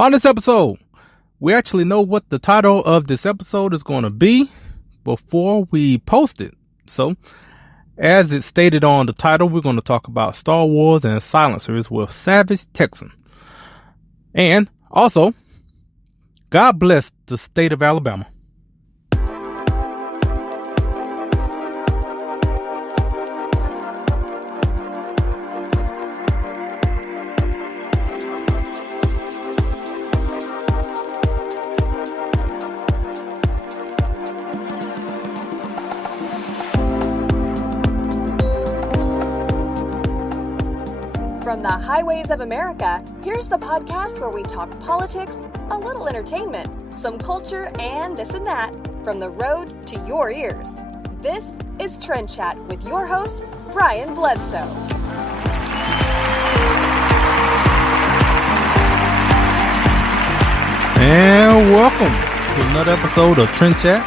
On this episode, we actually know what the title of this episode is going to be before we post it. So, as it's stated on the title, we're going to talk about Star Wars and silencers with SavageTexan. And also, God bless the state of Alabama. From the highways of America, here's the podcast where we talk politics, a little entertainment, some culture, and this and that, from the road to your ears. This is Trend Chat with your host, Brian Bledsoe. And welcome to another episode of Trend Chat.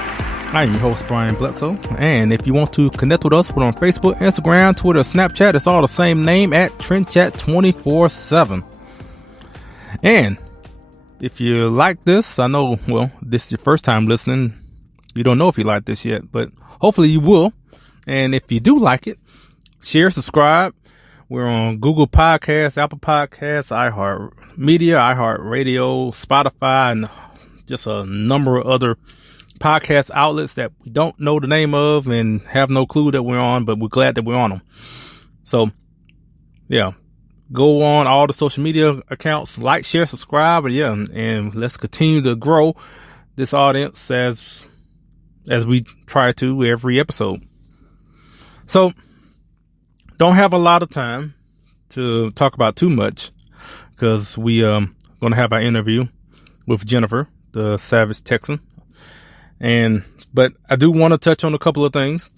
I'm your host, Brian Bledsoe. And if you want to connect with us, we're on Facebook, Instagram, Twitter, Snapchat. It's all the same name at Trend Chat 24/7. And if you like this, I know, well, this is your first time listening. You don't know if you like this yet, but hopefully you will. And if you do like it, share, subscribe. We're on Google Podcasts, Apple Podcasts, iHeartMedia, iHeartRadio, Spotify, and just a number of other podcast outlets that we don't know the name of and have no clue that we're on, but we're glad that we're on them. So, yeah, go on all the social media accounts, like, share, subscribe, and let's continue to grow this audience as we try to every episode. So, don't have a lot of time to talk about too much because we going to have our interview with Jennifer, the SavageTexan. But I do want to touch on a couple of things.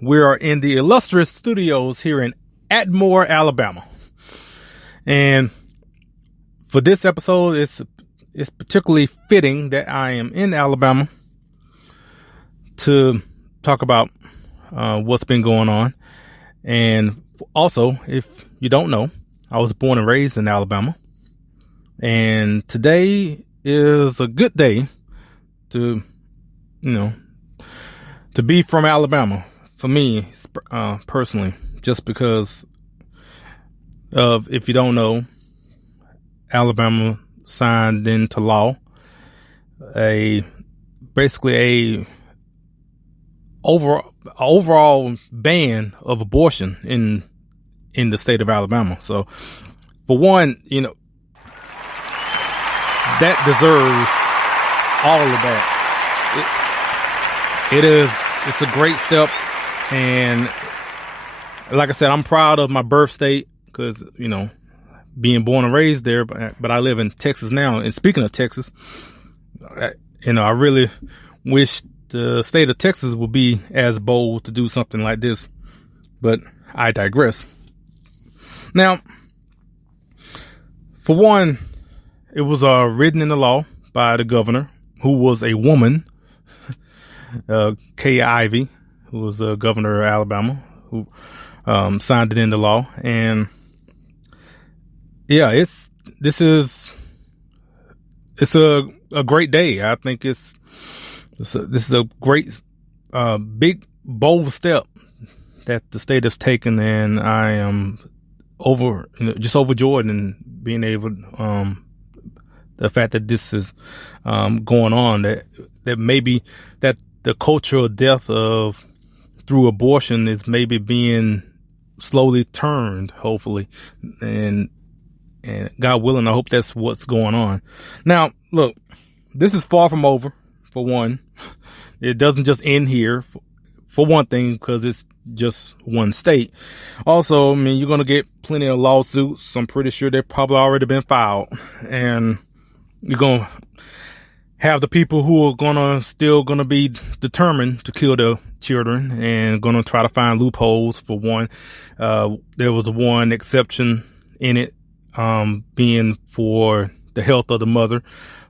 We are in the illustrious studios here in Atmore, Alabama. And for this episode, it's particularly fitting that I am in Alabama to talk about what's been going on. And also, if you don't know, I was born and raised in Alabama. And today is a good day to be from Alabama for me, personally, just because of, if you don't know, Alabama signed into law basically a overall ban of abortion in the state of Alabama. So for one, that deserves all of that. It's a great step, and like I said, I'm proud of my birth state because, being born and raised there, but I live in Texas now. And speaking of Texas, I really wish the state of Texas would be as bold to do something like this, but I digress. Now, for one, it was written in the law by the governor, who was a woman, Kay Ivey, who was the governor of Alabama, who signed it into law. And yeah, it's a great day. I think this is a great, big, bold step that the state has taken, and I am just overjoyed in being able, the fact that this is going on, that maybe that the cultural death through abortion is maybe being slowly turned, hopefully, and God willing, I hope that's what's going on. Now, look, this is far from over. For one, it doesn't just end here. For one thing, because it's just one state. Also, you're going to get plenty of lawsuits. I'm pretty sure they've probably already been filed, and you're going to have the people who are still going to be determined to kill their children and going to try to find loopholes. For one, there was one exception in it, being for the health of the mother.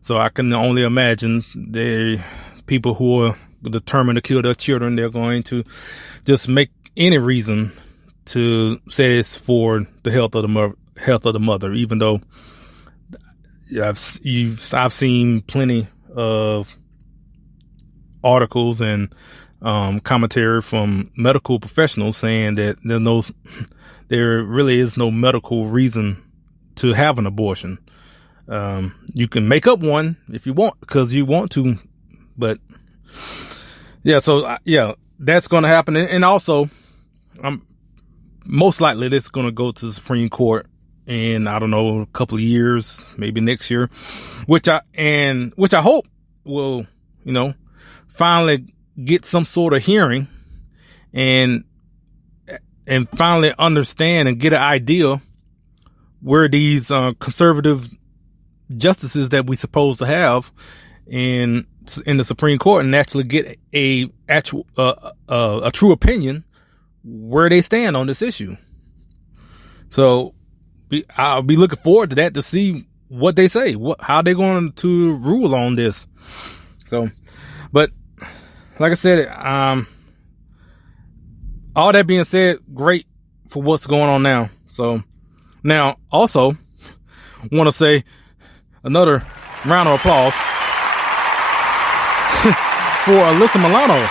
So I can only imagine the people who are determined to kill their children, they're going to just make any reason to say it's for the health of the mother, even though I've seen plenty of articles and commentary from medical professionals saying that there really is no medical reason to have an abortion. You can make up one if you want, because you want to, but that's going to happen. And also, most likely this is going to go to the Supreme Court in, I don't know, a couple of years, maybe next year, which I hope will, finally get some sort of hearing and finally understand and get an idea where these conservative justices that we supposed to have in the Supreme Court, and actually get a true opinion where they stand on this issue. So I'll be looking forward to that, to see what they say, how they're going to rule on this. So, but like I said, all that being said, great for what's going on now. So now also want to say another round of applause for Alyssa Milano,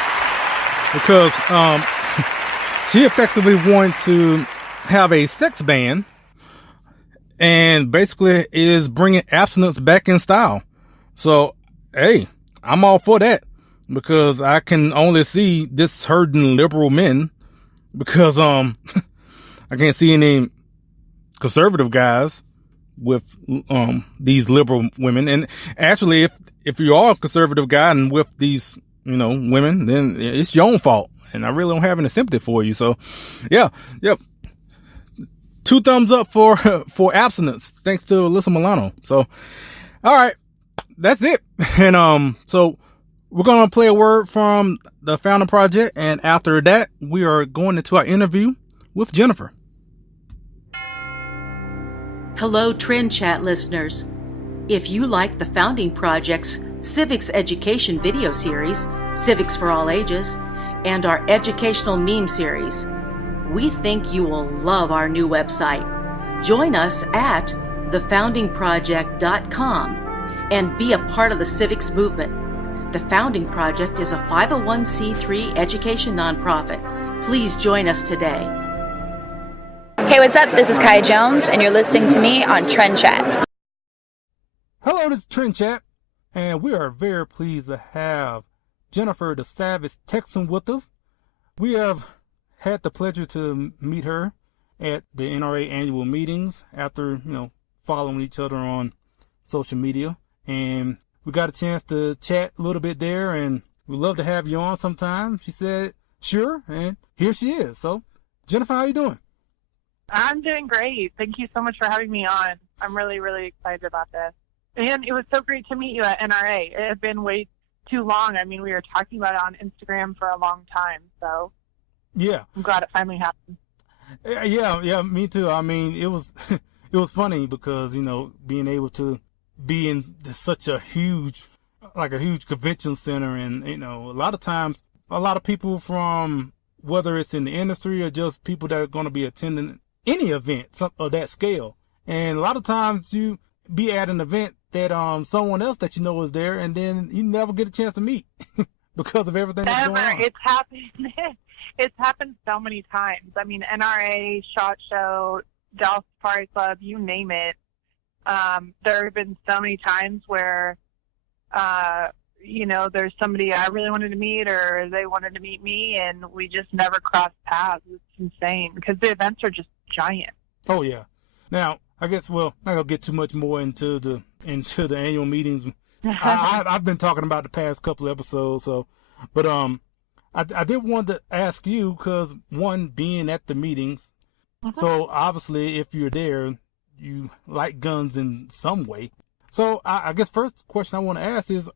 because she effectively wanted to have a sex ban and basically is bringing abstinence back in style. So, hey, I'm all for that, because I can only see this hurting liberal men, because I can't see any conservative guys with these liberal women. And actually, if you are a conservative guy and with these women, then it's your own fault, and I really don't have any sympathy for you. So yep, 2 thumbs up for abstinence, thanks to Alyssa Milano. So all right, that's it. And so we're gonna play a word from the Founding Project, and after that we are going into our interview with Jennifer. Hello, Trend Chat listeners. If you like the Founding Project's Civics Education video series, Civics for All Ages, and our educational meme series, we think you will love our new website. Join us at thefoundingproject.com and be a part of the civics movement. The Founding Project is a 501c3 education nonprofit. Please join us today. Hey, what's up? This is Kai Jones, and you're listening to me on Trend Chat. Hello, this is Trend Chat, and we are very pleased to have Jennifer, the SavageTexan, with us. We have had the pleasure to meet her at the NRA annual meetings after, following each other on social media, and we got a chance to chat a little bit there, and we'd love to have you on sometime. She said, sure, and here she is. So, Jennifer, how you doing? I'm doing great. Thank you so much for having me on. I'm really, really excited about this. And it was so great to meet you at NRA. It had been way too long. I mean, we were talking about it on Instagram for a long time. So yeah, I'm glad it finally happened. Yeah, me too. I mean, it was funny because, being able to be in such a huge convention center, and, a lot of times, a lot of people from, whether it's in the industry or just people that are going to be attending any event of that scale. And a lot of times you be at an event that someone else that is there, and then you never get a chance to meet because of everything that's going on. It's happened. It's happened so many times. I mean, NRA, SHOT Show, Dallas Safari Club, you name it. There have been so many times where, there's somebody I really wanted to meet, or they wanted to meet me, and we just never crossed paths. It's insane because the events are just giant. Oh yeah. Now, I guess not gonna get too much more into the annual meetings. I've been talking about the past couple of episodes, but I did want to ask you, because one, being at the meetings, so obviously if you're there, you like guns in some way. So I guess first question I want to ask is,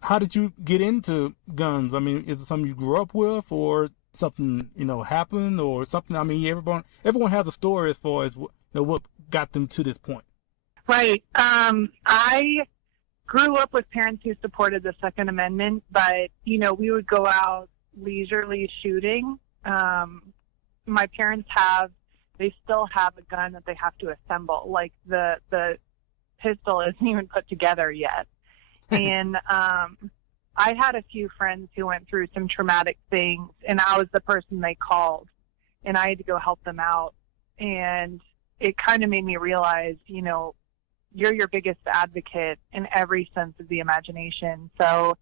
how did you get into guns? I mean, is it something you grew up with, or something, happened, or something? I mean, everyone has a story as far as what got them to this point. Right. I grew up with parents who supported the Second Amendment, but, we would go out leisurely shooting. My parents they still have a gun that they have to assemble, like the pistol isn't even put together yet. And I had a few friends who went through some traumatic things, and I was the person they called, and I had to go help them out. And it kind of made me realize, you're your biggest advocate in every sense of the imagination. So,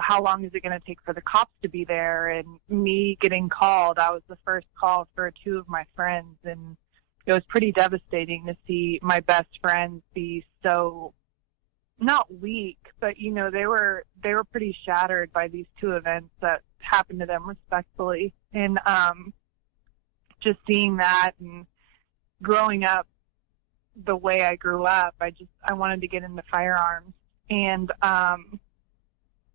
how long is it going to take for the cops to be there? And me getting called, I was the first call for two of my friends, and it was pretty devastating to see my best friends be so, not weak, but they were pretty shattered by these two events that happened to them, respectfully. And just seeing that, and growing up the way I grew up, I wanted to get into firearms. And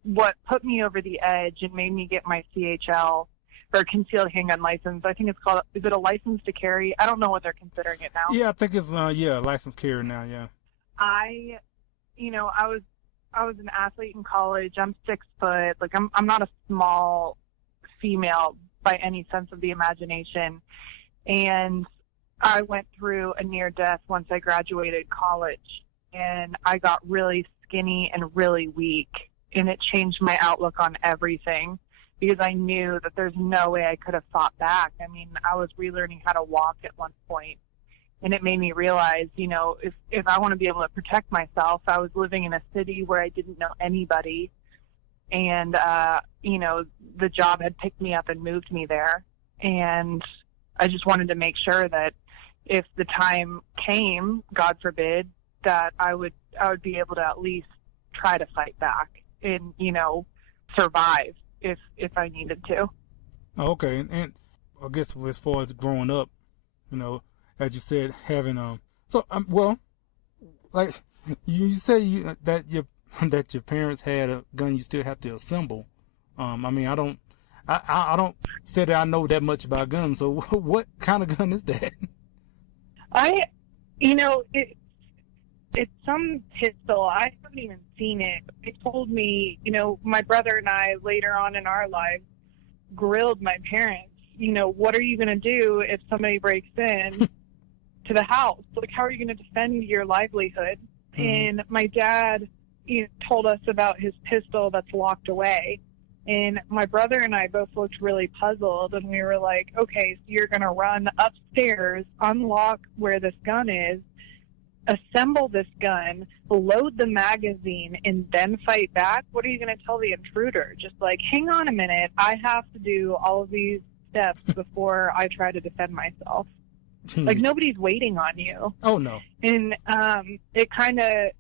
what put me over the edge and made me get my CHL, or concealed handgun license, I think it's called, is it a license to carry? I don't know what they're considering it now. Yeah, I think it's license carrier now. Yeah. I was an athlete in college. I'm 6 foot. Like I'm not a small female by any sense of the imagination. And I went through a near death once I graduated college, and I got really skinny and really weak, and it changed my outlook on everything, because I knew that there's no way I could have fought back. I mean, I was relearning how to walk at one point, and it made me realize, if I want to be able to protect myself, I was living in a city where I didn't know anybody, and, the job had picked me up and moved me there. And I just wanted to make sure that if the time came, God forbid, that I would be able to at least try to fight back and, survive if I needed to. Okay. And I guess as far as growing up, as you said, having, like you say that your parents had a gun you still have to assemble. I don't say that I know that much about guns. So what kind of gun is that? It's some pistol. I haven't even seen it. They told me, my brother and I later on in our lives grilled my parents, what are you going to do if somebody breaks in to the house? Like, how are you going to defend your livelihood? Mm-hmm. And my dad told us about his pistol that's locked away. And my brother and I both looked really puzzled, and we were like, okay, so you're going to run upstairs, unlock where this gun is, assemble this gun, load the magazine, and then fight back? What are you going to tell the intruder? Just like, hang on a minute, I have to do all of these steps before I try to defend myself. Like, nobody's waiting on you. Oh, no. And it kind of,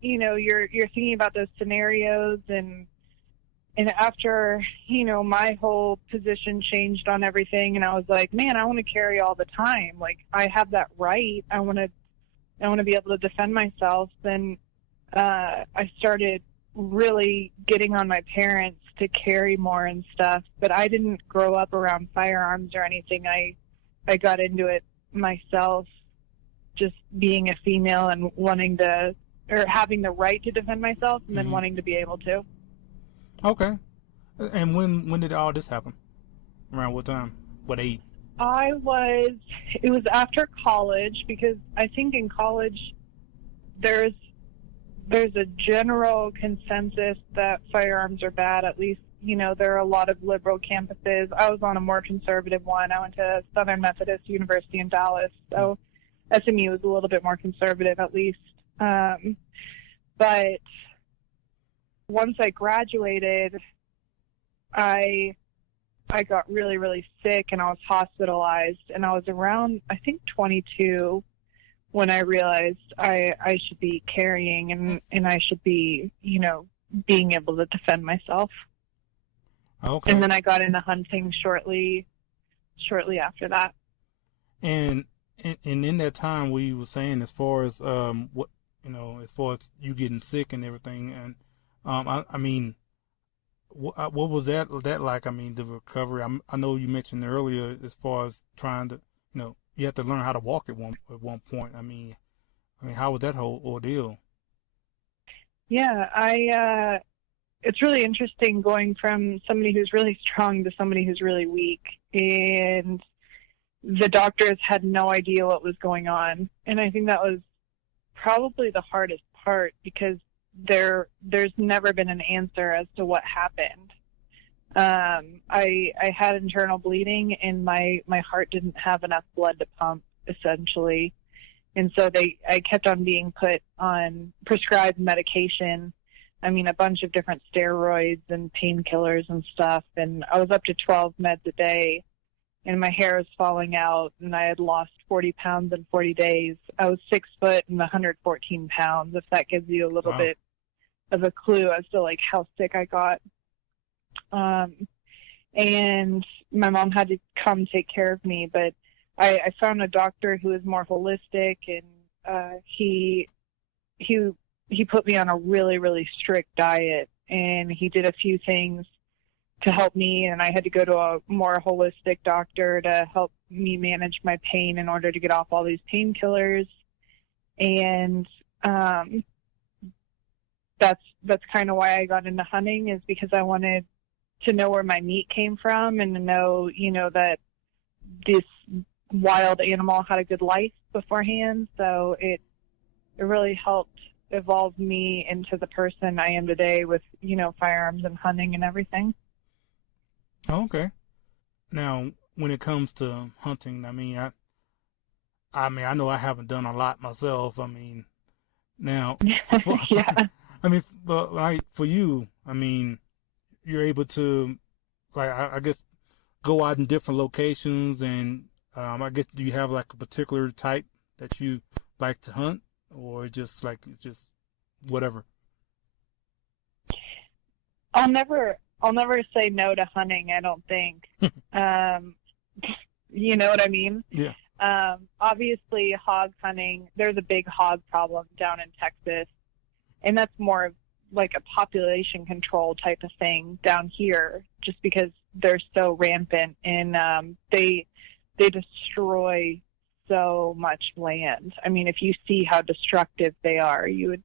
you're thinking about those scenarios, and after, my whole position changed on everything, and I was like, man, I want to carry all the time. Like, I have that right. I want to be able to defend myself. Then I started really getting on my parents to carry more and stuff, but I didn't grow up around firearms or anything. I got into it myself, just being a female and wanting to, or having the right to defend myself, and then wanting to be able to. Okay. And when did all this happen? Around what time? What age? It was after college, because I think in college there's a general consensus that firearms are bad. At least, there are a lot of liberal campuses. I was on a more conservative one. I went to Southern Methodist University in Dallas, so SMU was a little bit more conservative, at least. But once I graduated, I got really, really sick, and I was hospitalized, and I was around, I think, 22 when I realized I should be carrying and I should be, being able to defend myself. Okay. And then I got into hunting shortly after that. And in that time, we were saying, as far as as far as you getting sick and everything, and what was that like? I mean, the recovery. I know you mentioned earlier, as far as trying to, you have to learn how to walk at one point. I mean, how was that whole ordeal? Yeah, it's really interesting going from somebody who's really strong to somebody who's really weak, and the doctors had no idea what was going on, and I think that was probably the hardest part because there's never been an answer as to what happened. I had internal bleeding and my heart didn't have enough blood to pump, essentially. And so I kept on being put on prescribed medication. I mean, a bunch of different steroids and painkillers and stuff. And I was up to 12 meds a day, and my hair was falling out, and I had lost 40 pounds in 40 days. I was 6 foot and 114 pounds, if that gives you a little bit of a clue as to like how sick I got. And my mom had to come take care of me, but I found a doctor who is more holistic, and he put me on a really, really strict diet, and he did a few things to help me, and I had to go to a more holistic doctor to help me manage my pain in order to get off all these painkillers. And that's kind of why I got into hunting, is because I wanted to know where my meat came from and to know, that this wild animal had a good life beforehand. So it really helped evolve me into the person I am today with, firearms and hunting and everything. Okay. Now, when it comes to hunting, I mean, I know I haven't done a lot myself. I mean, now, yeah. I mean, but like for you, I mean, you're able to, like, I guess, go out in different locations, and I guess, do you have like a particular type that you like to hunt, or just like it's just whatever? I'll never say no to hunting, I don't think. You know what I mean? Yeah. Obviously, hog hunting, there's a big hog problem down in Texas, and that's more of like a population control type of thing down here, just because they're so rampant, and they destroy so much land. I mean, if you see how destructive they are, you would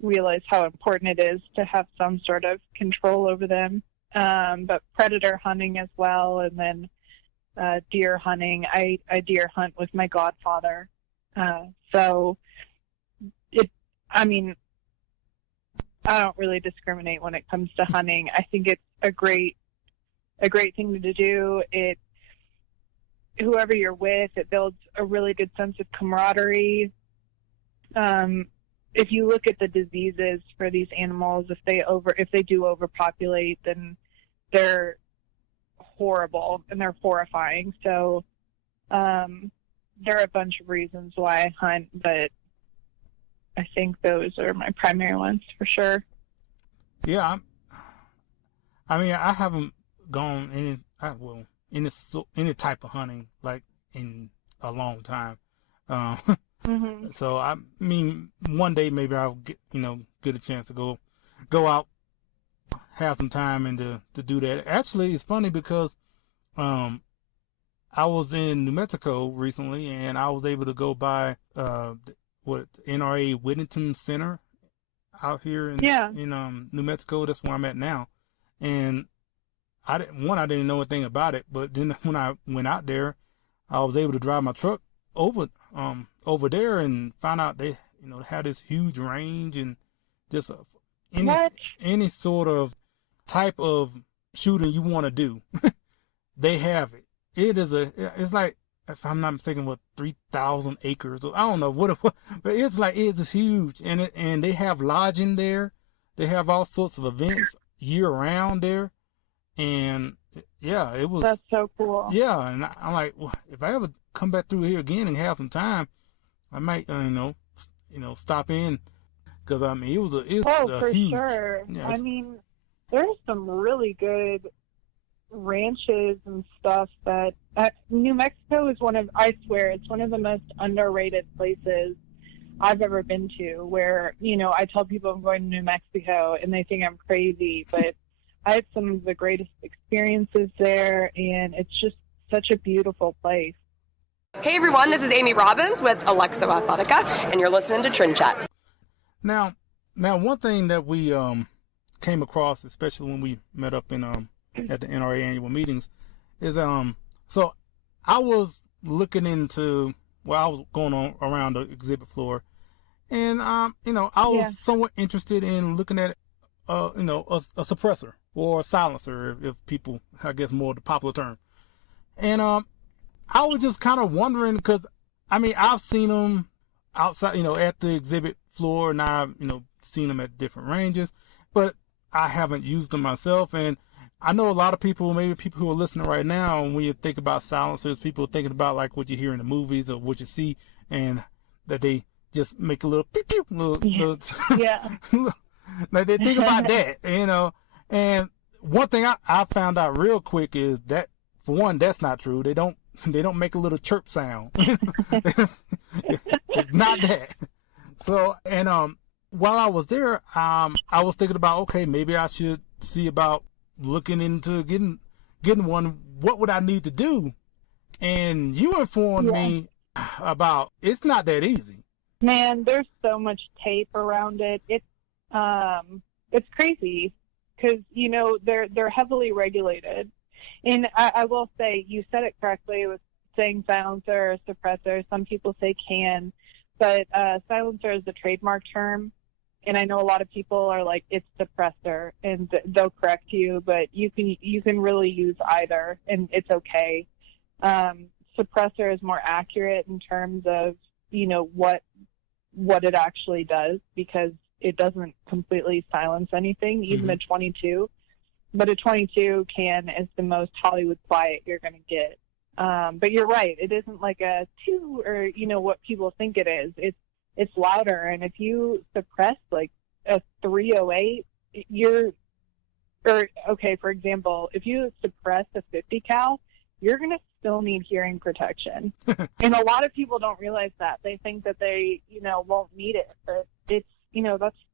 realize how important it is to have some sort of control over them. But predator hunting as well, and then deer hunting. I deer hunt with my godfather. I don't really discriminate when it comes to hunting. I think it's a great thing to do. Whoever you're with, it builds a really good sense of camaraderie. If you look at the diseases for these animals, if they do overpopulate, then they're horrible and they're horrifying. So there are a bunch of reasons why I hunt, but I think those are my primary ones for sure. Yeah, I mean, I haven't gone any type of hunting like in a long time. Mm-hmm. So I mean, one day maybe I'll get a chance to go out, have some time, and to do that. Actually, it's funny because I was in New Mexico recently, and I was able to go by NRA Whittington Center out here in New Mexico. That's where I'm at now, and I didn't know anything about it, but then when I went out there, I was able to drive my truck over there and found out they had this huge range, and just any sort of type of shooting you want to do, they have it. It's like, if I'm not mistaken, 3,000 acres. I don't know what, but it's huge, and they have lodging there. They have all sorts of events year round there, and yeah, it was. That's so cool. Yeah, and I'm like, well, if I ever come back through here again and have some time, I might, stop in, because I mean, it was for huge. Sure. Yeah, I mean, there's some really good ranches and stuff that New Mexico is I swear, it's one of the most underrated places I've ever been to, where, I tell people I'm going to New Mexico and they think I'm crazy, but I had some of the greatest experiences there, and it's just such a beautiful place. Hey everyone, this is Amy Robbins with Alexa Athletica, and you're listening to Trin Chat. Now, one thing that we came across, especially when we met up in at the NRA annual meetings, is so I was looking into I was going on around the exhibit floor, and I was somewhat interested in looking at a suppressor or a silencer, if people, I guess, more the popular term. And I was just kind of wondering, because I've seen them outside, at the exhibit floor, and I've seen them at different ranges, but I haven't used them myself. And I know a lot of people, maybe people who are listening right now, when you think about silencers, people are thinking about like what you hear in the movies or what you see, and that they just make a little pew pew, little yeah. Like they think about that, And one thing I found out real quick is that, for one, that's not true. They don't make a little chirp sound. It's not that. So, and while I was there, I was thinking about, okay, maybe I should see about looking into getting one. What would I need to do? And you informed me about it's not that easy. Man, there's so much tape around it. It's crazy because they're heavily regulated. And I will say, you said it correctly with saying silencer or suppressor. Some people say can, but silencer is the trademark term. And I know a lot of people are like, it's suppressor, and they'll correct you, but you can really use either, and it's okay. Suppressor is more accurate in terms of, what it actually does, because it doesn't completely silence anything, even a 22. But a 22 can is the most Hollywood quiet you're going to get. But you're right. It isn't like a 2 or, what people think it is. It's louder. And if you suppress like a 308, for example, if you suppress a 50 cal, you're going to still need hearing protection. And a lot of people don't realize that. They think that they, won't need it, but it's,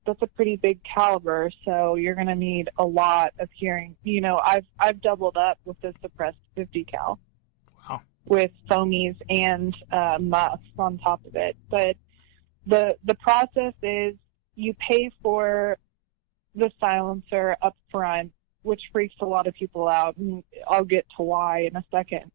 that's a pretty big caliber. So you're going to need a lot of hearing. I've doubled up with the suppressed 50 cal. Wow. With foamies and muffs on top of it. But the process is you pay for the silencer up front, which freaks a lot of people out, and I'll get to why in a second.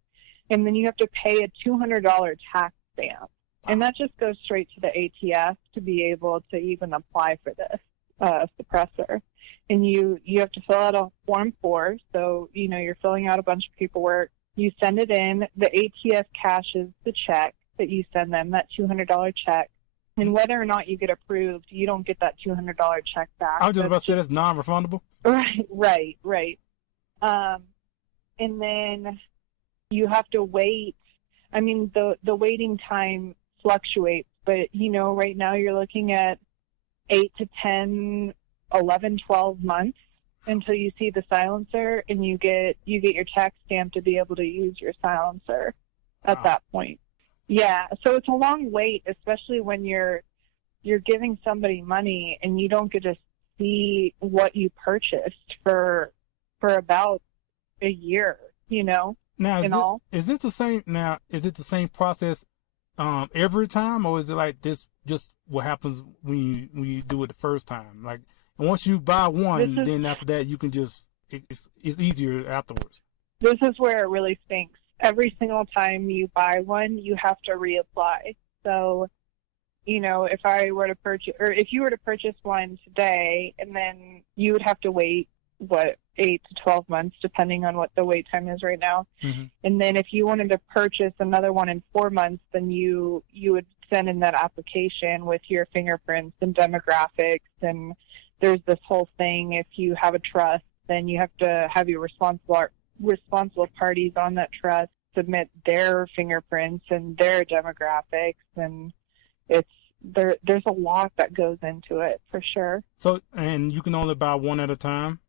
And then you have to pay a $200 tax stamp. And that just goes straight to the ATF to be able to even apply for this suppressor. And you have to fill out a Form 4. So, you're filling out a bunch of paperwork. You send it in. The ATF cashes the check that you send them, that $200 check. And whether or not you get approved, you don't get that $200 check back. I was just about to say that's non-refundable. Right. And then you have to wait. I mean, the waiting time fluctuates, but right now you're looking at 8 to 10, 11, 12 months until you see the silencer, and you get your tax stamp to be able to use your silencer at that point. Yeah, so it's a long wait, especially when you're giving somebody money and you don't get to see what you purchased for about a year, Now, is it the same? Now, is it the same process every time, or is it like this? Just what happens when you do it the first time? Like, once you buy one, then after that you can just it's easier afterwards. This is where it really stinks. Every single time you buy one, you have to reapply. So, if I were to purchase, or if you were to purchase one today, and then you would have to wait, 8 to 12 months, depending on what the wait time is right now. Mm-hmm. And then if you wanted to purchase another one in 4 months, then you would send in that application with your fingerprints and demographics. And there's this whole thing. If you have a trust, then you have to have your responsible parties on that trust submit their fingerprints and their demographics, and there's a lot that goes into it for sure. So, and you can only buy one at a time?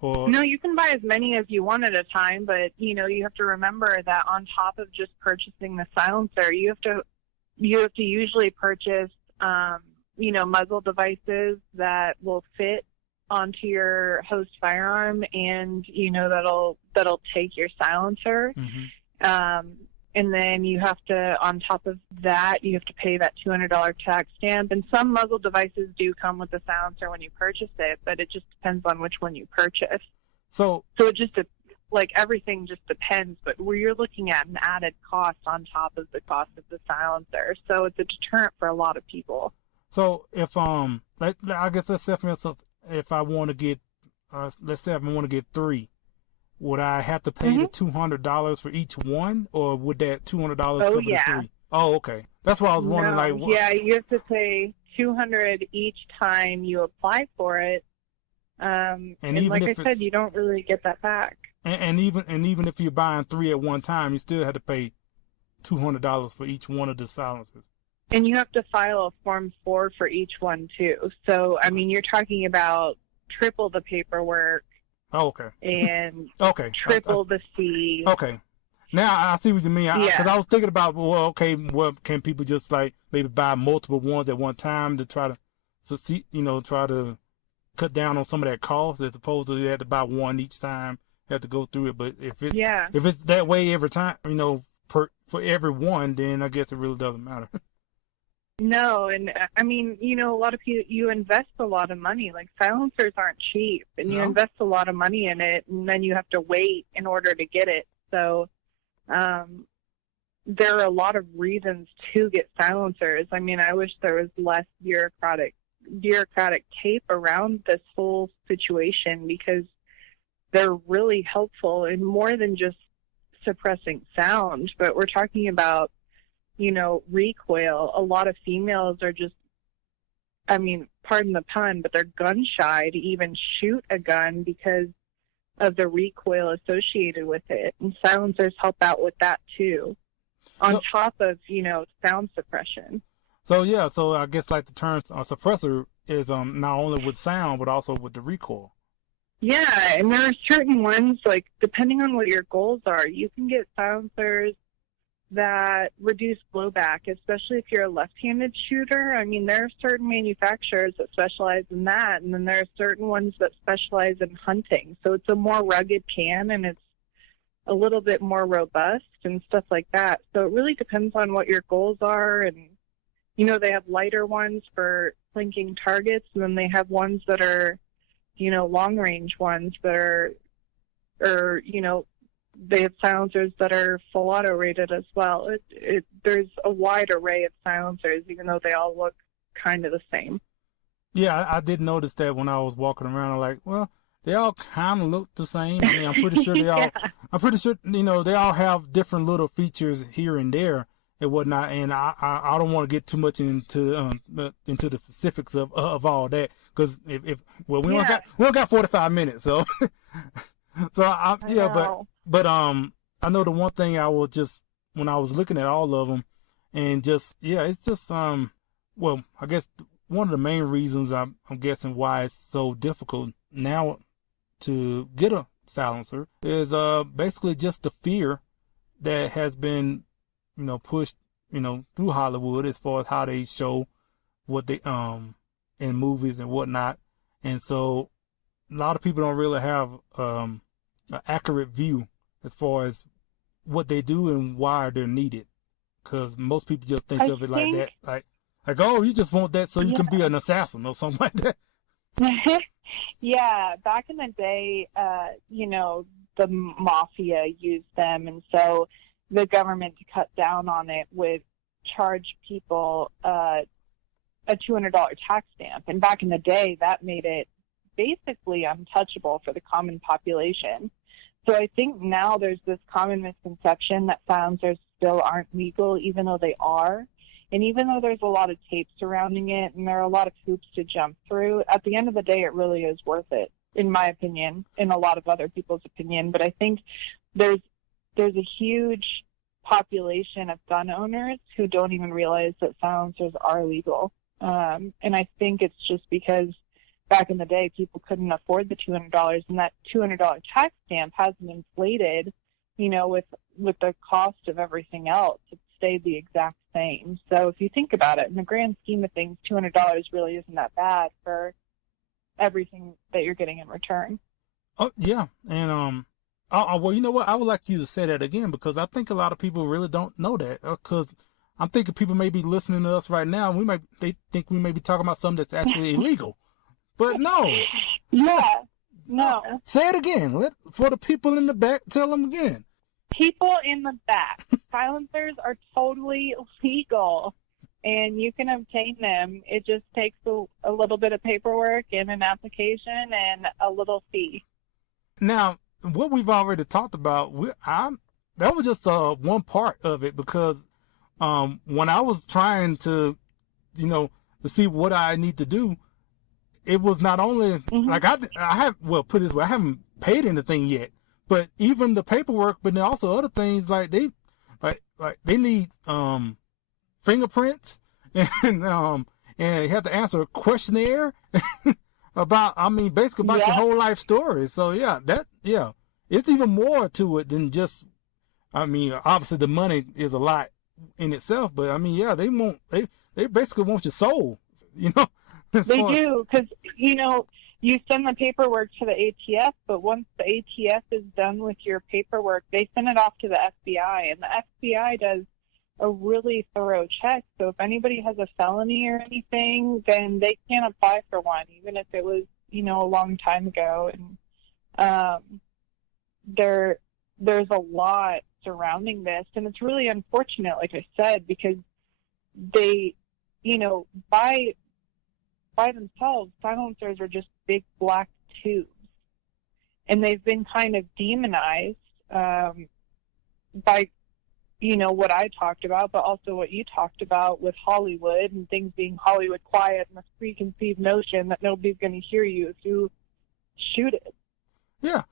Or no, you can buy as many as you want at a time, but you have to remember that on top of just purchasing the silencer, you have to usually purchase muzzle devices that will fit onto your host firearm, and that'll take your silencer. Mm-hmm. And then you have to, on top of that, you have to pay that $200 tax stamp. And some muzzle devices do come with the silencer when you purchase it, but it just depends on which one you purchase. So it just like everything just depends, but where you're looking at an added cost on top of the cost of the silencer. So it's a deterrent for a lot of people. So if, I guess let's say, for instance, if I want to get, let's say if I want to get 3, would I have to pay the $200 for each one, or would that $200 cover the 3? Oh, okay. That's why I was wondering, Yeah, you have to pay $200 each time you apply for it. And like I said, you don't really get that back. And even if you're buying 3 at one time, you still have to pay $200 for each one of the silencers. And you have to file a Form 4 for each one, too. So, I mean, you're talking about triple the paperwork. Oh, okay. And okay. triple the fee. Okay. Now I see what you mean. Because I was thinking about, can people just like maybe buy multiple ones at one time to try to succeed, try to cut down on some of that cost, as opposed to you have to buy one each time, you have to go through it. But if it's that way every time, for every one, then I guess it really doesn't matter. No, and I mean, a lot of people, you invest a lot of money. Like, silencers aren't cheap, and you invest a lot of money in it, and then you have to wait in order to get it. So, there are a lot of reasons to get silencers. I mean, I wish there was less bureaucratic tape around this whole situation, because they're really helpful in more than just suppressing sound, but we're talking about recoil. A lot of females are just, I mean, pardon the pun, but they're gun shy to even shoot a gun because of the recoil associated with it. And silencers help out with that too, on top of, sound suppression. So I guess like the term suppressor is not only with sound, but also with the recoil. Yeah, and there are certain ones, like, depending on what your goals are, you can get silencers that reduce blowback, especially if you're a left-handed shooter. I mean, there are certain manufacturers that specialize in that, and then there are certain ones that specialize in hunting. So it's a more rugged can, and it's a little bit more robust and stuff like that. So it really depends on what your goals are, and, they have lighter ones for plinking targets, and then they have ones that are, long-range ones that are, they have silencers that are full auto rated as well. There's a wide array of silencers, even though they all look kind of the same. Yeah, I did notice that when I was walking around. I'm like, well, they all kind of look the same. I mean, I'm pretty sure they all have different little features here and there and whatnot. And I don't want to get too much into the specifics of all that, because we only got 45 minutes, so. But I know the one thing I was just, when I was looking at all of them, and just, it's just, I guess one of the main reasons I'm guessing why it's so difficult now to get a silencer is, basically just the fear that has been, pushed, through Hollywood, as far as how they show what they, in movies and whatnot. And so a lot of people don't really have, an accurate view as far as what they do and why they're needed, because most people just think of it like that, like oh, you just want that so you can be an assassin or something like that. Yeah, back in the day, the mafia used them, and so the government, to cut down on it, would charge people a $200 tax stamp, and back in the day that made it basically untouchable for the common population. So I think now there's this common misconception that silencers still aren't legal, even though they are. And even though there's a lot of tape surrounding it and there are a lot of hoops to jump through, at the end of the day, it really is worth it, in my opinion, in a lot of other people's opinion. But I think there's a huge population of gun owners who don't even realize that silencers are legal. And I think it's just because back in the day, people couldn't afford the $200, and that $200 tax stamp hasn't inflated, with the cost of everything else. It stayed the exact same. So if you think about it, in the grand scheme of things, $200 really isn't that bad for everything that you're getting in return. Oh, yeah. And, well, you know what? I would like you to say that again, because I think a lot of people really don't know that, because I'm thinking people may be listening to us right now, and they think we may be talking about something that's actually illegal. But no. Yeah. No. Say it again. For the people in the back, tell them again. People in the back. Silencers are totally legal, and you can obtain them. It just takes a little bit of paperwork and an application and a little fee. Now, what we've already talked about, that was just one part of it, because when I was trying to, to see what I need to do, it was not only like put it this way, I haven't paid anything yet, but even the paperwork, but then also other things like they need fingerprints and you have to answer a questionnaire about your whole life story. So it's even more to it than just, obviously the money is a lot in itself, but they basically want your soul, They do, because, you send the paperwork to the ATF, but once the ATF is done with your paperwork, they send it off to the FBI, and the FBI does a really thorough check. So if anybody has a felony or anything, then they can't apply for one, even if it was, a long time ago. And there's a lot surrounding this, and it's really unfortunate, like I said, because they, by themselves, silencers are just big black tubes. And they've been kind of demonized by, what I talked about, but also what you talked about with Hollywood and things being Hollywood quiet and this preconceived notion that nobody's going to hear you if you shoot it. Yeah.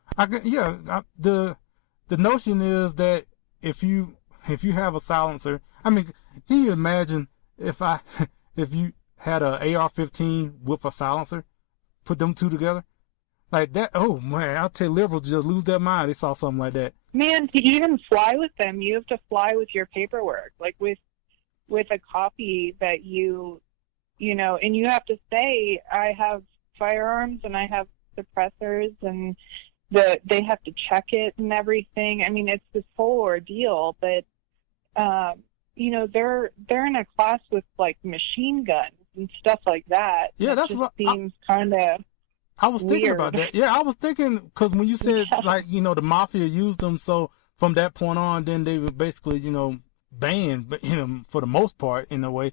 The notion is that if you have a silencer, can you imagine if you had a AR-15 with a silencer, put them two together like that? Oh man, I'll tell you, liberals just lose their mind. They saw something like that. Man, to even fly with them, you have to fly with your paperwork, like with a copy that and you have to say, I have firearms and I have suppressors, and they have to check it and everything. It's this whole ordeal, but they're in a class with like machine guns and stuff like that. Yeah, that's what what seems kind of. I was thinking about that. Yeah, I was thinking, because when you said the mafia used them, so from that point on, then they were basically banned, but for the most part in a way.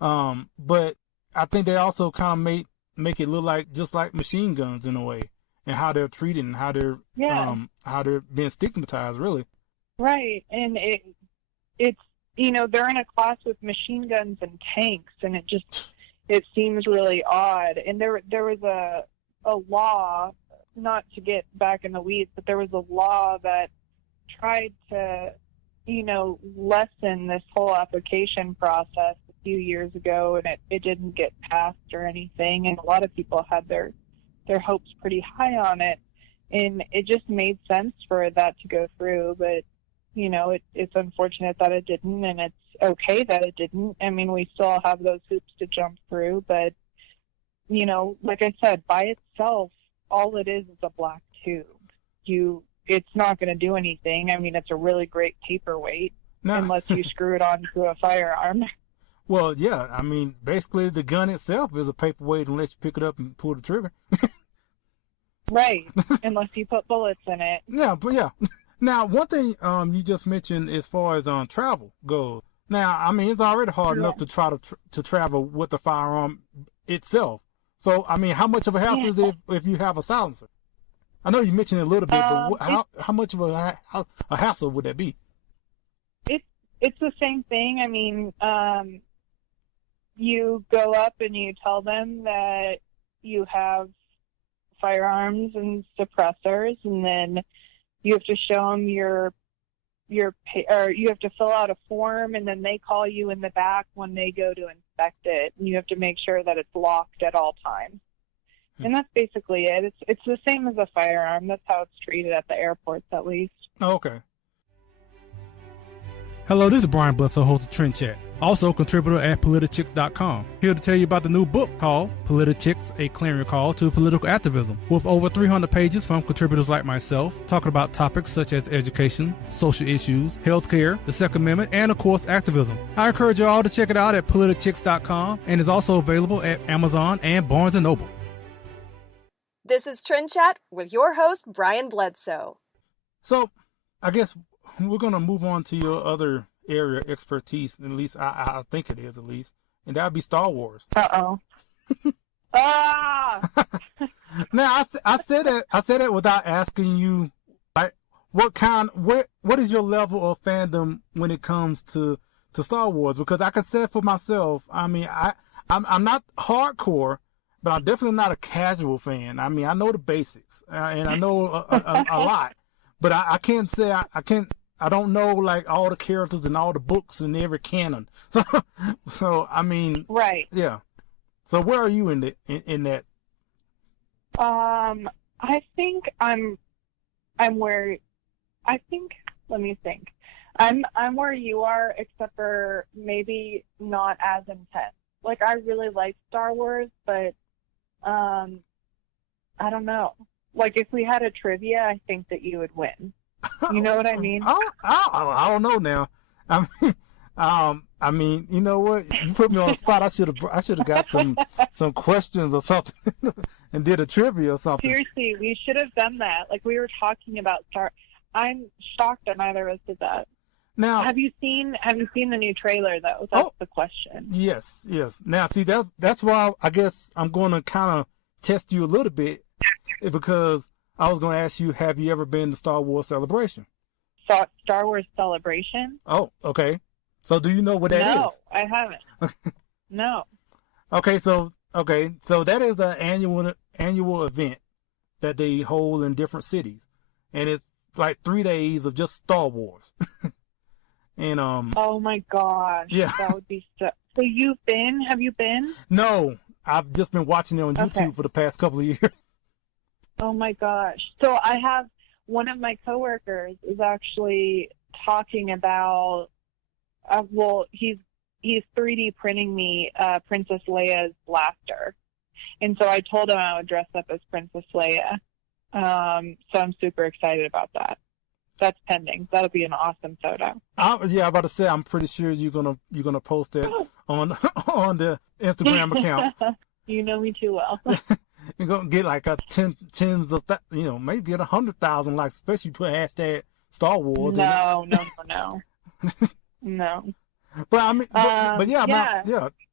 But I think they also kind of make it look like just like machine guns in a way, and how they're treated and how they're being stigmatized, really. Right, and it's they're in a class with machine guns and tanks, and it seems really odd. And there was a law, not to get back in the weeds, but there was a law that tried to, lessen this whole application process a few years ago, and it didn't get passed or anything. And a lot of people had their hopes pretty high on it, and it just made sense for that to go through. But it's unfortunate that it didn't, and it's okay that it didn't. We still have those hoops to jump through, but, like I said, by itself, all it is a black tube. It's not going to do anything. It's a really great paperweight, unless you screw it onto a firearm. Well, yeah, basically the gun itself is a paperweight unless you pick it up and pull the trigger. Right, unless you put bullets in it. Yeah, but yeah. Now, one thing you just mentioned as far as travel goes. Now, it's already hard enough to try to travel with the firearm itself. So, how much of a hassle is it if you have a silencer? I know you mentioned it a little bit, but how much of a hassle would that be? It's the same thing. You go up and you tell them that you have firearms and suppressors, and then you have to show them or you have to fill out a form, and then they call you in the back when they go to inspect it, and you have to make sure that it's locked at all times. And that's basically it. It's the same as a firearm. That's how it's treated at the airports, at least. Oh, okay. Hello, this is Brian Bledsoe, host of Trend Chat, also contributor at politichicks.com. Here to tell you about the new book called Politichicks, A Clarion Call to Political Activism, with over 300 pages from contributors like myself, talking about topics such as education, social issues, healthcare, the Second Amendment, and of course, activism. I encourage you all to check it out at politichicks.com, and is also available at Amazon and Barnes & Noble. This is Trend Chat with your host, Brian Bledsoe. So, I guess we're going to move on to your other area of expertise, at least I think it is, at least, and that would be Star Wars. Uh-oh. Ah! Now, I said that without asking you, like, what is your level of fandom when it comes to Star Wars? Because I could say for myself, I mean, I'm not hardcore, but I'm definitely not a casual fan. I mean, I know the basics, and I know a lot, but I can't say I don't know like all the characters and all the books and every canon. So I mean, right. Yeah. So where are you in that? I think I'm where, let me think. I'm where you are, except for maybe not as intense. Like, I really like Star Wars, but, I don't know. Like, if we had a trivia, I think that you would win. You know what I mean? I don't know now. I mean, you know what? You put me on the spot. I should have got some questions or something and did a trivia or something. Seriously, we should have done that. Like, we were talking about I'm shocked that neither of us did that. Now, have you seen the new trailer though? That's the question. Yes. Now, see, that's why I guess I'm going to kind of test you a little bit, because I was going to ask you, have you ever been to Star Wars Celebration? Star Wars Celebration? Oh, okay. So do you know what that is? No, I haven't. No. Okay, so that is an annual event that they hold in different cities, and it's like 3 days of just Star Wars. And oh my gosh, yeah, that would be so. So you've been? Have you been? No, I've just been watching it on YouTube for the past couple of years. Oh my gosh! So I have one of my coworkers is actually talking about. Well, he's 3D printing me Princess Leia's blaster, and so I told him I would dress up as Princess Leia. So I'm super excited about that. That's pending. That'll be an awesome photo. I'm about to say, I'm pretty sure you're gonna post that on the Instagram account. You know me too well. You're gonna get like tens of maybe get 100,000 likes, especially you put hashtag Star Wars. No. No. But I mean,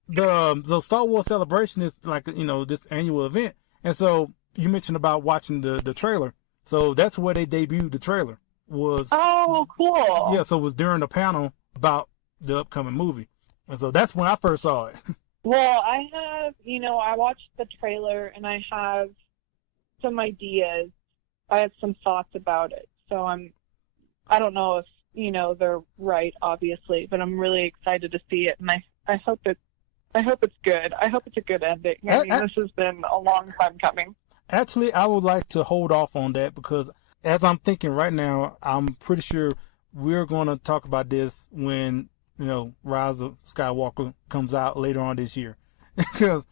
the Star Wars Celebration is like this annual event, and so you mentioned about watching the trailer. So that's where they debuted the trailer. Oh, cool. Yeah, so it was during the panel about the upcoming movie. And so that's when I first saw it. Well, I have, I watched the trailer and I have some ideas. I have some thoughts about it. So I don't know if, they're right, obviously, but I'm really excited to see it. And I hope it's good. I hope it's a good ending. I mean, this has been a long time coming. Actually, I would like to hold off on that because as I'm thinking right now, I'm pretty sure we're going to talk about this when, Rise of Skywalker comes out later on this year. Because,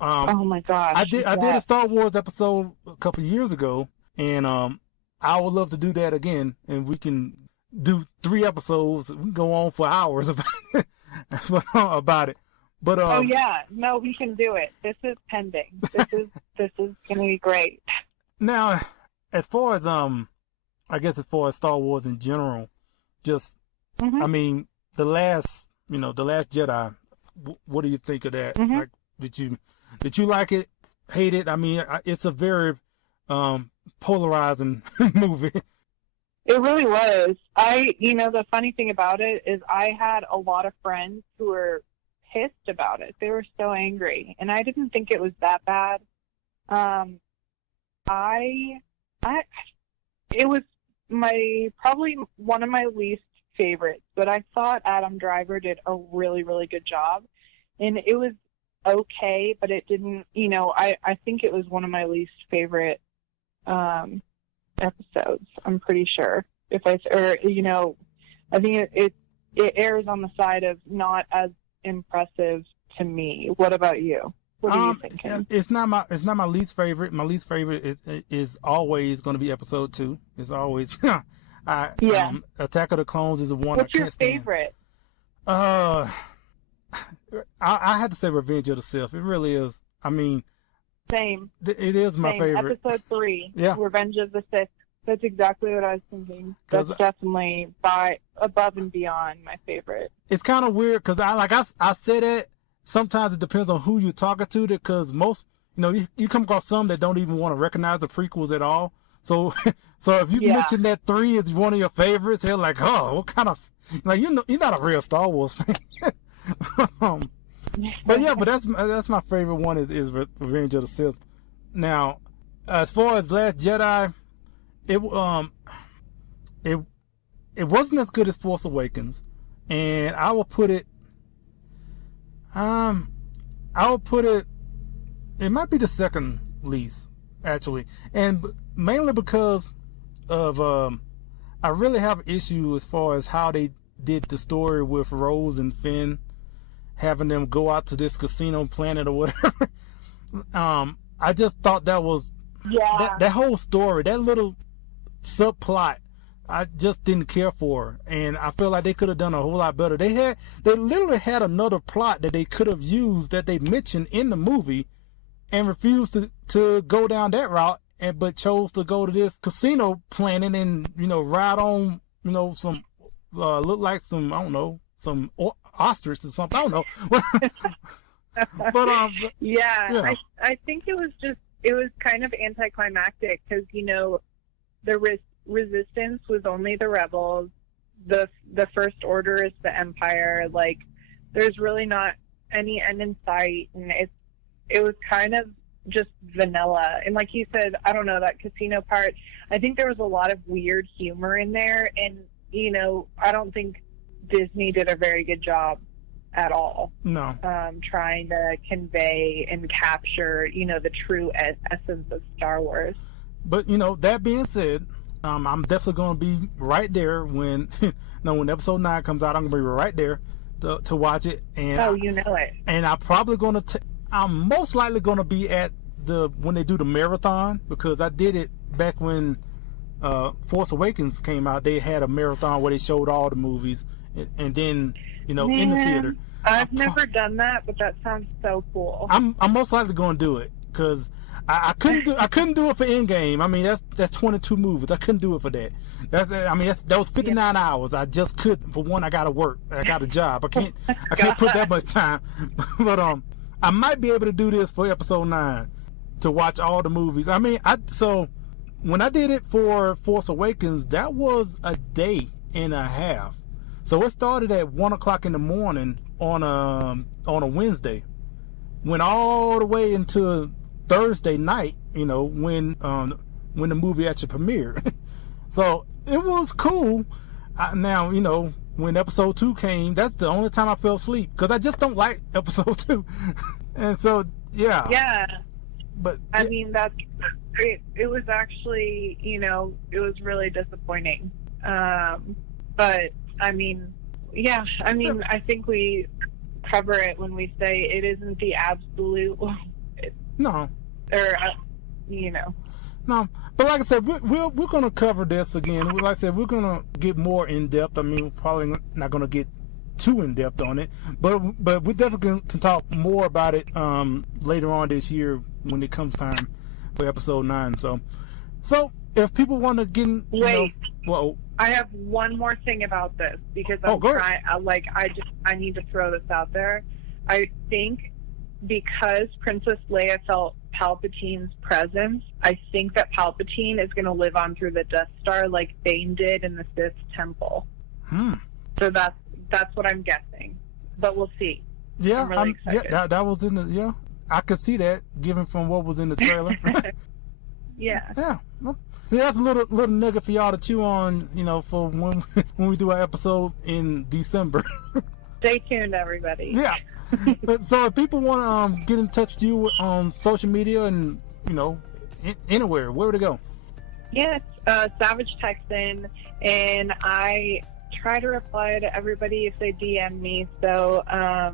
oh my gosh. I did a Star Wars episode a couple of years ago, and I would love to do that again, and we can do 3 episodes. We can go on for hours about it. But oh yeah, no, we can do it. This is pending. This is going to be great. Now, as far as Star Wars in general, just I mean, the last Jedi. What do you think of that? Like, did you like it? Hate it? I mean, it's a very polarizing movie. It really was. The funny thing about it is I had a lot of friends who were pissed about it. They were so angry, and I didn't think it was that bad. It was probably one of my least favorites, but I thought Adam Driver did a really, really good job, and it was okay, but it didn't, I think it was one of my least favorite episodes. I'm pretty sure I think it airs on the side of not as impressive to me. What about you? What are you thinking? It's not my least favorite. My least favorite is always going to be episode 2. It's always Attack of the Clones is the one. What's I can't your favorite? Stand. I had to say Revenge of the Sith. It really is. I mean, Same. It is my favorite. Episode 3, Yeah. Revenge of the Sith. That's exactly what I was thinking. That's definitely above and beyond my favorite. It's kind of weird because I said it. Sometimes it depends on who you're talking to, because most, you come across some that don't even want to recognize the prequels at all. So if you mention that 3 is one of your favorites, they're like, oh, what kind of, you're not a real Star Wars fan. But that's my favorite one is Revenge of the Sith. Now, as far as Last Jedi, it wasn't as good as Force Awakens, and I will put it. It might be the second least, actually, and mainly because of I really have an issue as far as how they did the story with Rose and Finn, having them go out to this casino planet or whatever. I just thought that was that whole story, that little subplot, I just didn't care for, and I feel like they could have done a whole lot better. They literally had another plot that they could have used that they mentioned in the movie, and refused to go down that route, but chose to go to this casino planet and ride on some look like some, I don't know, some ostrich or something, I don't know. but I think it was kind of anticlimactic because the resistance was only the rebels, the First Order is the Empire. Like, there's really not any end in sight, and it was kind of just vanilla. And like you said, I don't know, that casino part, I think there was a lot of weird humor in there, and I don't think Disney did a very good job at all. No. Trying to convey and capture, the true essence of Star Wars. But that being said, I'm definitely going to be right there when when episode 9 comes out. I'm going to be right there to watch it. And you know it. And I'm most likely going to be at when they do the marathon, because I did it back when Force Awakens came out. They had a marathon where they showed all the movies, and then in the theater. I've never done that, but that sounds so cool. I'm most likely going to do it because I couldn't do it for Endgame. I mean, that's 22 movies. I couldn't do it for that. That was 59 hours. I just couldn't. For one, I got to work. I got a job. I can't put that much time. But I might be able to do this for episode 9 to watch all the movies. So when I did it for Force Awakens, that was a day and a half. So it started at 1:00 in the morning on a Wednesday, went all the way into Thursday night, when the movie actually premiered. So it was cool. Now, when episode 2 came, that's the only time I fell asleep, because I just don't like episode 2. And so, yeah. Yeah. But it was actually, it was really disappointing. But I think we cover it when we say it isn't the absolute. No. Or, No, but like I said, we're going to cover this again. Like I said, we're going to get more in depth. We're probably not going to get too in depth on it, but we definitely can talk more about it later on this year when it comes time for episode 9. So if people want to get in, I have one more thing about this, because I need to throw this out there. I think because Princess Leia felt Palpatine's presence, I think that Palpatine is going to live on through the Death Star like Bane did in the Sith Temple. So that's what I'm guessing, but we'll see. Yeah, I'm really excited. That was in the I could see that given from what was in the trailer. Yeah. Well, see, that's a little nugget for y'all to chew on, for when we do our episode in December. Stay tuned, everybody. Yeah. So if people want to get in touch with you on social media and anywhere, where would they go? Yes, SavageTexan, and I try to reply to everybody if they DM me. So I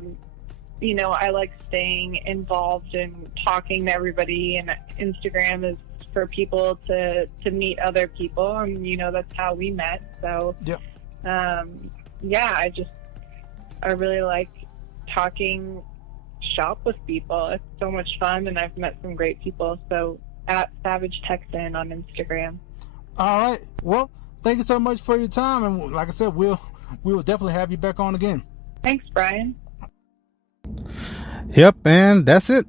like staying involved and talking to everybody, and Instagram is for people to meet other people, and that's how we met. So I really like talking shop with people. It's so much fun, and I've met some great people. So at SavageTexan on Instagram. All right. Well, thank you so much for your time, and like I said, we will definitely have you back on again. Thanks, Brian. Yep, and that's it.